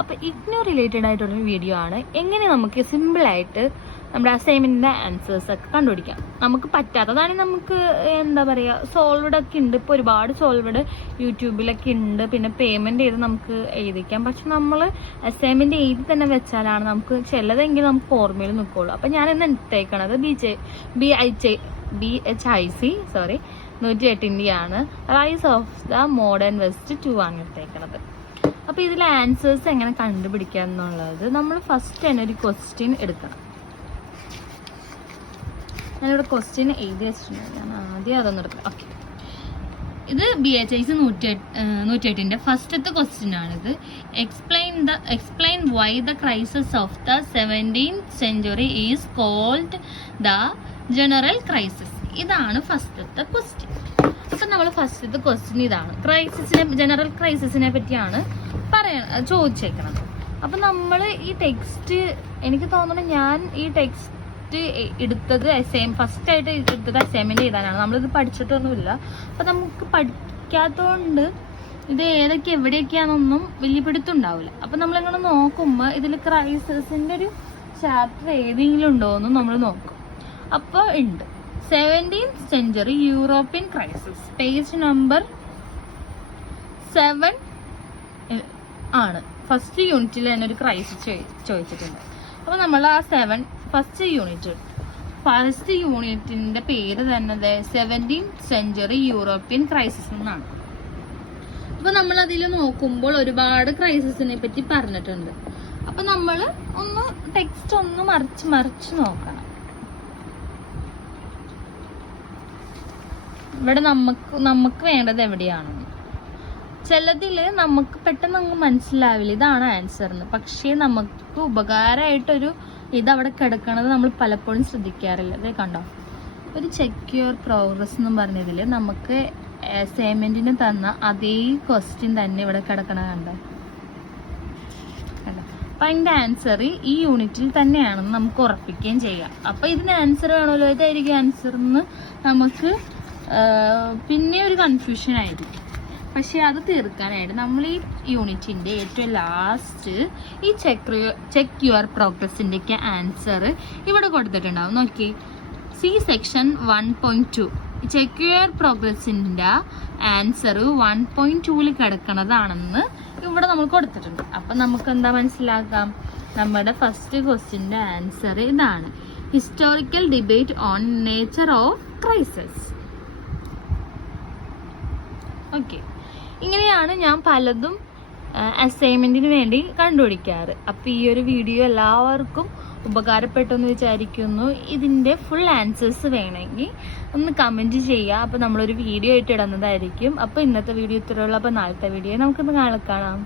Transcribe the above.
അപ്പോൾ ഇഗ്നോ റിലേറ്റഡ് ആയിട്ടുള്ളൊരു വീഡിയോ ആണ്. എങ്ങനെ നമുക്ക് സിമ്പിളായിട്ട് നമ്മുടെ അസൈൻമെൻറ്റിൻ്റെ ആൻസേഴ്സൊക്കെ കണ്ടുപിടിക്കാം. നമുക്ക് പറ്റാത്തതാണെങ്കിൽ നമുക്ക് എന്താ പറയുക, സോൾവഡ് ഒക്കെ ഉണ്ട്. ഇപ്പോൾ ഒരുപാട് സോൾവഡ് യൂട്യൂബിലൊക്കെ ഉണ്ട്. പിന്നെ പേയ്മെൻറ്റ് ചെയ്ത് നമുക്ക് എഴുതിക്കാം. പക്ഷെ നമ്മൾ അസൈൻമെൻറ്റ് എഴുതി തന്നെ വെച്ചാലാണ് നമുക്ക് ചിലതെങ്കിലും നമുക്ക് ഓർമ്മയിൽ നിൽക്കുള്ളൂ. അപ്പോൾ ഞാനിന്ന് എടുത്തേക്കണത് BHIC 108 rise of the modern west 2 ആണ് എടുത്തേക്കണത്. അപ്പോൾ ഇതിലെ ആൻസേഴ്സ് എങ്ങനെ കണ്ടുപിടിക്കുക എന്നുള്ളത് നമ്മൾ ഫസ്റ്റ് തന്നെ ഒരു ക്വസ്റ്റ്യൻ എടുക്കണം. ഞാനിവിടെ ക്വസ്റ്റ്യൻ എഴുതി വെച്ചിട്ടുണ്ട്. ഞാൻ ആദ്യം അതൊന്നും എടുക്കാം. ഓക്കെ, ഇത് BHIC 108 ഫസ്റ്റത്തെ ക്വസ്റ്റ്യൻ ആണിത്. Explain why the crisis of the 17th century is called the general crisis. ഇതാണ് ഫസ്റ്റത്തെ ക്വസ്റ്റ്യൻ. അപ്പം നമ്മൾ ഫസ്റ്റത്തെ ക്വസ്റ്റ്യൻ ഇതാണ്. ജനറൽ ക്രൈസിസിനെ പറ്റിയാണ് ചോദിച്ചേക്കണത്. അപ്പം നമ്മൾ ഈ ടെക്സ്റ്റ്, എനിക്ക് തോന്നുന്നു ഞാൻ ഈ ടെക്സ്റ്റ് എടുത്തത് ഫസ്റ്റായിട്ട് എടുത്തത് അസൈൻമെൻറ്റ് ചെയ്താലാണ്. നമ്മളിത് പഠിച്ചിട്ടൊന്നുമില്ല. അപ്പം നമുക്ക് പഠിക്കാത്തതുകൊണ്ട് ഇത് ഏതൊക്കെ എവിടെയൊക്കെയാണെന്നൊന്നും വലിയ പിടുത്തുണ്ടാവില്ല. അപ്പം നമ്മളിങ്ങനെ നോക്കുമ്പോൾ ഇതിൽ ക്രൈസിസിൻ്റെ ഒരു ചാപ്റ്റർ ഏതെങ്കിലും ഉണ്ടോ എന്നും നമ്മൾ നോക്കും. അപ്പോൾ ഉണ്ട് 17th century European crisis, page number 7 ആണ്. ഫസ്റ്റ് യൂണിറ്റിൽ തന്നെ ഒരു ക്രൈസിസ് ചോദിച്ചിട്ടുണ്ട്. അപ്പോൾ നമ്മൾ ആ ഫസ്റ്റ് യൂണിറ്റിൻ്റെ പേര് തന്നെ 17th century യൂറോപ്യൻ ക്രൈസിസ് എന്നാണ്. അപ്പോൾ നമ്മൾ അതിൽ നോക്കുമ്പോൾ ഒരുപാട് ക്രൈസിസിനെ പറ്റി പറഞ്ഞിട്ടുണ്ട്. അപ്പോൾ നമ്മൾ ഒന്ന് ടെക്സ്റ്റ് ഒന്ന് മറിച്ച് നോക്കണം. ഇവിടെ നമുക്ക് വേണ്ടത് എവിടെയാണെന്ന്. ചിലതിൽ നമുക്ക് പെട്ടെന്ന് അങ്ങ് മനസ്സിലാവില്ല ഇതാണ് ആൻസർ എന്ന്. പക്ഷേ നമുക്ക് ഉപകാരമായിട്ടൊരു ഇതവിടെ കിടക്കണത് നമ്മൾ പലപ്പോഴും ശ്രദ്ധിക്കാറില്ല. അതേ കണ്ടോ, ഒരു ചെക്ക് യുവർ പ്രോഗ്രസ് എന്ന് പറഞ്ഞതിൽ നമുക്ക് അസൈൻമെൻറ്റിന് തന്ന അതേ ക്വസ്റ്റ്യൻ തന്നെ ഇവിടെ കിടക്കണ കണ്ടോ. അപ്പം അതിൻ്റെ ആൻസർ ഈ യൂണിറ്റിൽ തന്നെയാണെന്ന് നമുക്ക് ഉറപ്പിക്കുകയും ചെയ്യാം. അപ്പോൾ ഇതിന് ആൻസർ വേണമല്ലോ, ഇതായിരിക്കും ആൻസർ എന്ന് നമുക്ക് പിന്നെ ഒരു കൺഫ്യൂഷൻ ആയിരിക്കും. പക്ഷെ അത് തീർക്കാനായിട്ട് നമ്മൾ ഈ യൂണിറ്റിൻ്റെ ഏറ്റവും ലാസ്റ്റ് ഈ ചെക്ക് യുവർ പ്രോഗ്രസിൻ്റെയൊക്കെ ആൻസർ ഇവിടെ കൊടുത്തിട്ടുണ്ടാവും. നോക്കി, സെക്ഷൻ 1.2 ചെക്ക് യുവർ പ്രോഗ്രസിൻ്റെ ആൻസർ 1.2 കിടക്കണതാണെന്ന് ഇവിടെ നമ്മൾ കൊടുത്തിട്ടുണ്ട്. അപ്പം നമുക്ക് എന്താ മനസ്സിലാക്കാം, നമ്മുടെ ഫസ്റ്റ് ക്വസ്റ്റ്യൻ്റെ ആൻസർ ഇതാണ്. Historical debate on nature of crisis. Okay, ഇങ്ങനെയാണ് ഞാൻ പലതും അസൈൻമെൻറ്റിന് വേണ്ടി കണ്ടുപിടിക്കാറ്. അപ്പോൾ ഈ ഒരു വീഡിയോ എല്ലാവർക്കും ഉപകാരപ്പെട്ടെന്ന് വിചാരിക്കുന്നു. ഇതിൻ്റെ ഫുൾ ആൻസേഴ്സ് വേണമെങ്കിൽ ഒന്ന് കമൻറ്റ് ചെയ്യുക. അപ്പോൾ നമ്മളൊരു വീഡിയോ ആയിട്ട് ഇടുന്നതായിരിക്കും. അപ്പോൾ ഇന്നത്തെ വീഡിയോ ഇത്രയുള്ളൂ. അപ്പോൾ നാളത്തെ വീഡിയോ നമുക്കൊന്ന് കാണാം.